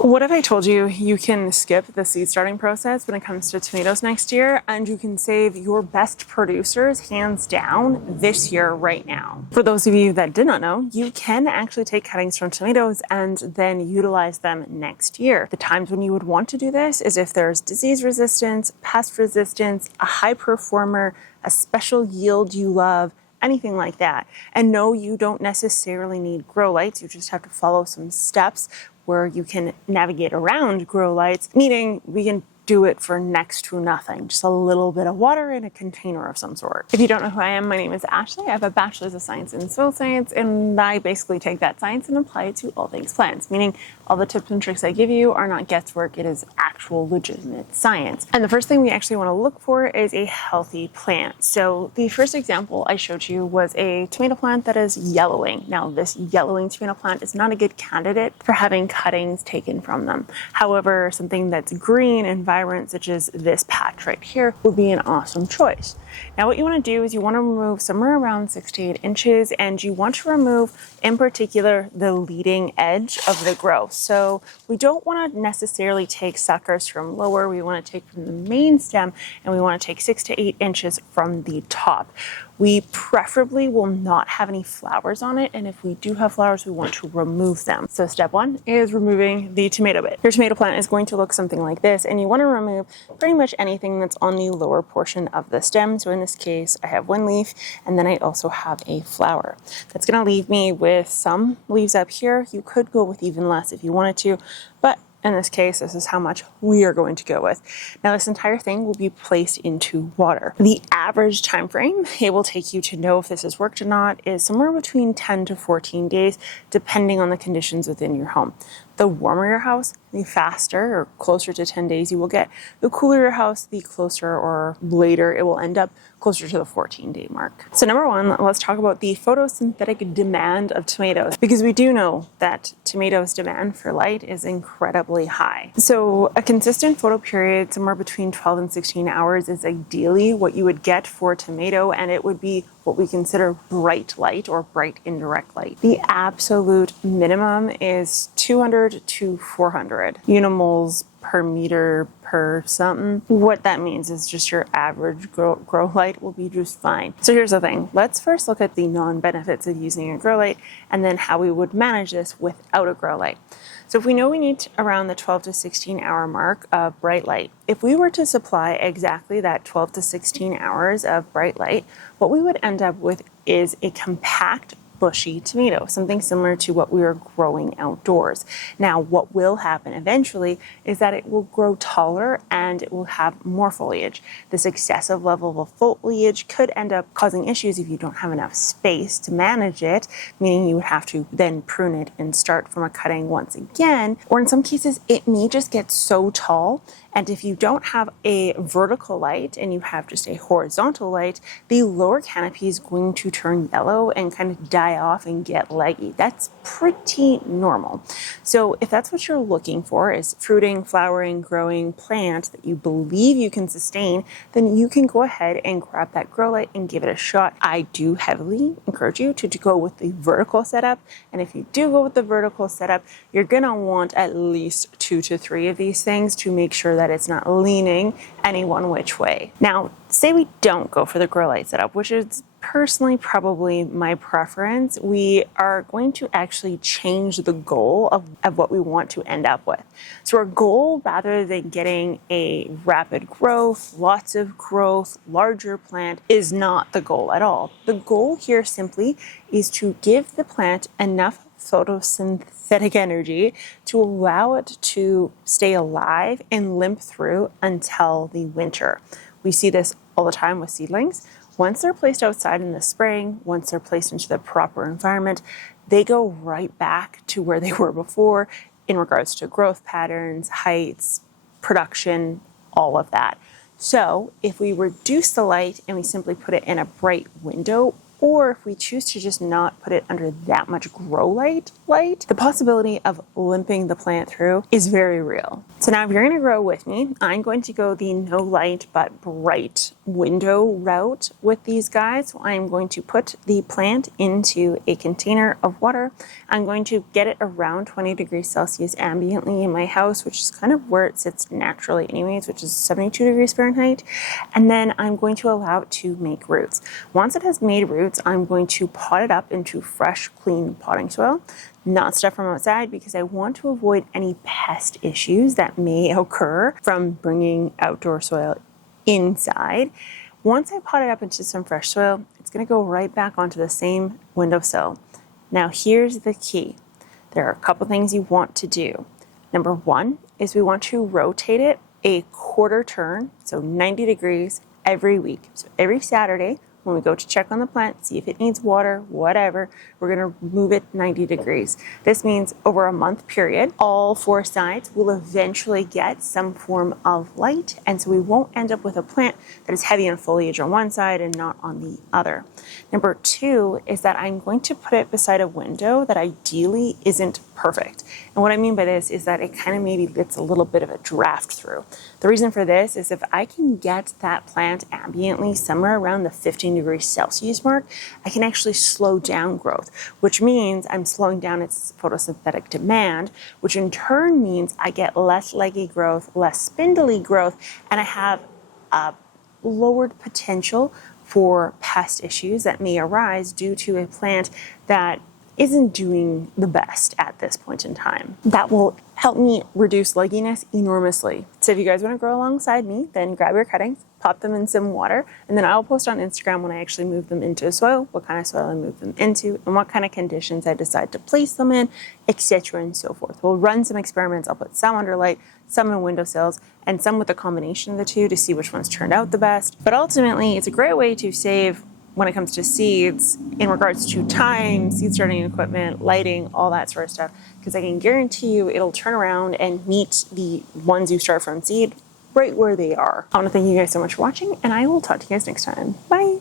What if I told you you can skip the seed starting process when it comes to tomatoes next year, and you can save your best producers hands down this year right now? For those of you that did not know, you can actually take cuttings from tomatoes and then utilize them next year. The times when you would want to do this is if there's disease resistance, pest resistance, a high performer, a special yield you love, anything like that. And no, you don't necessarily need grow lights. You just have to follow some steps where you can navigate around grow lights, meaning we can do it for next to nothing, just a little bit of water in a container of some sort. If you don't know who I am, my name is Ashley. I have a bachelor's of science in soil science, and I basically take that science and apply it to all things plants, meaning all the tips and tricks I give you are not guesswork, it is actual legitimate science. And the first thing we actually want to look for is a healthy plant. So the first example I showed you was a tomato plant that is yellowing. Now, this yellowing tomato plant is not a good candidate for having cuttings taken from them. However, something that's green and vibrant, such as this patch right here, would be an awesome choice. Now, what you want to do is you want to remove somewhere around 6 to 8 inches, and you want to remove, in particular, the leading edge of the growth. So we don't want to necessarily take suckers from lower. We want to take from the main stem, and we want to take 6 to 8 inches from the top. We preferably will not have any flowers on it, and if we do have flowers, we want to remove them. So step one is removing the tomato bit. Your tomato plant is going to look something like this, and you want to remove pretty much anything that's on the lower portion of the stem. So in this case, I have one leaf, and then I also have a flower. That's going to leave me with some leaves up here. You could go with even less if you wanted to, but in this case, this is how much we are going to go with. Now, this entire thing will be placed into water. The average time frame it will take you to know if this has worked or not is somewhere between 10 to 14 days, depending on the conditions within your home. The warmer your house, the faster or closer to 10 days you will get. The cooler your house, the closer or later it will end up closer to the 14-day mark. So number one, let's talk about the photosynthetic demand of tomatoes, because we do know that tomatoes' demand for light is incredibly high. So a consistent photo period somewhere between 12 and 16 hours is ideally what you would get for a tomato, and it would be what we consider bright light or bright indirect light. The absolute minimum is 200 to 400 unimoles per meter per something. What that means is just your average grow light will be just fine. So here's the thing. Let's first look at the non-benefits of using a grow light and then how we would manage this without a grow light. So if we know we need around the 12 to 16 hour mark of bright light, if we were to supply exactly that 12 to 16 hours of bright light, what we would end up with is a compact bushy tomato, something similar to what we are growing outdoors. Now, what will happen eventually is that it will grow taller and it will have more foliage. This excessive level of foliage could end up causing issues if you don't have enough space to manage it, meaning you would have to then prune it and start from a cutting once again, or in some cases, it may just get so tall. And if you don't have a vertical light and you have just a horizontal light, the lower canopy is going to turn yellow and kind of die off and get leggy. That's pretty normal. So if that's what you're looking for is fruiting, flowering, growing plant that you believe you can sustain, then you can go ahead and grab that grow light and give it a shot. I do heavily encourage you to go with the vertical setup. And if you do go with the vertical setup, you're gonna want at least 2 to 3 of these things to make sure that it's not leaning any one which way. Now, say we don't go for the grow light setup, which is personally probably my preference. We are going to actually change the goal of what we want to end up with. So our goal, rather than getting a rapid growth, lots of growth, larger plant, is not the goal at all. The goal here simply is to give the plant enough photosynthetic energy to allow it to stay alive and limp through until the winter. We see this all the time with seedlings. Once they're placed outside in the spring, once they're placed into the proper environment, they go right back to where they were before in regards to growth patterns, heights, production, all of that. So if we reduce the light and we simply put it in a bright window, or if we choose to just not put it under that much grow light, the possibility of limping the plant through is very real. So now if you're going to grow with me, I'm going to go the no light but bright window route with these guys. So I'm going to put the plant into a container of water. I'm going to get it around 20 degrees Celsius ambiently in my house, which is kind of where it sits naturally anyways, which is 72 degrees Fahrenheit. And then I'm going to allow it to make roots. Once it has made roots, I'm going to pot it up into fresh, clean potting soil, not stuff from outside, because I want to avoid any pest issues that may occur from bringing outdoor soil inside. Once I pot it up into some fresh soil, it's going to go right back onto the same windowsill. Now here's the key. There are a couple things you want to do. Number one is we want to rotate it a quarter turn, so 90 degrees every week. So every Saturday, when we go to check on the plant, see if it needs water, whatever, we're going to move it 90 degrees. This means over a month period, all four sides will eventually get some form of light, and so we won't end up with a plant that is heavy on foliage on one side and not on the other. Number two is that I'm going to put it beside a window that ideally isn't perfect. And what I mean by this is that it kind of maybe gets a little bit of a draft through. The reason for this is if I can get that plant ambiently somewhere around the 15 degrees Celsius mark, I can actually slow down growth, which means I'm slowing down its photosynthetic demand, which in turn means I get less leggy growth, less spindly growth, and I have a lowered potential for pest issues that may arise due to a plant that isn't doing the best at this point in time. That will help me reduce legginess enormously. So if you guys want to grow alongside me, then grab your cuttings, pop them in some water, and then I'll post on Instagram when I actually move them into soil, what kind of soil I move them into, and what kind of conditions I decide to place them in, etc. and so forth. We'll run some experiments. I'll put some under light, some in windowsills, and some with a combination of the two to see which ones turned out the best. But ultimately, it's a great way to save when it comes to seeds in regards to time, seed starting equipment, lighting, all that sort of stuff, because I can guarantee you it'll turn around and meet the ones you start from seed right where they are. I want to thank you guys so much for watching, and I will talk to you guys next time. Bye.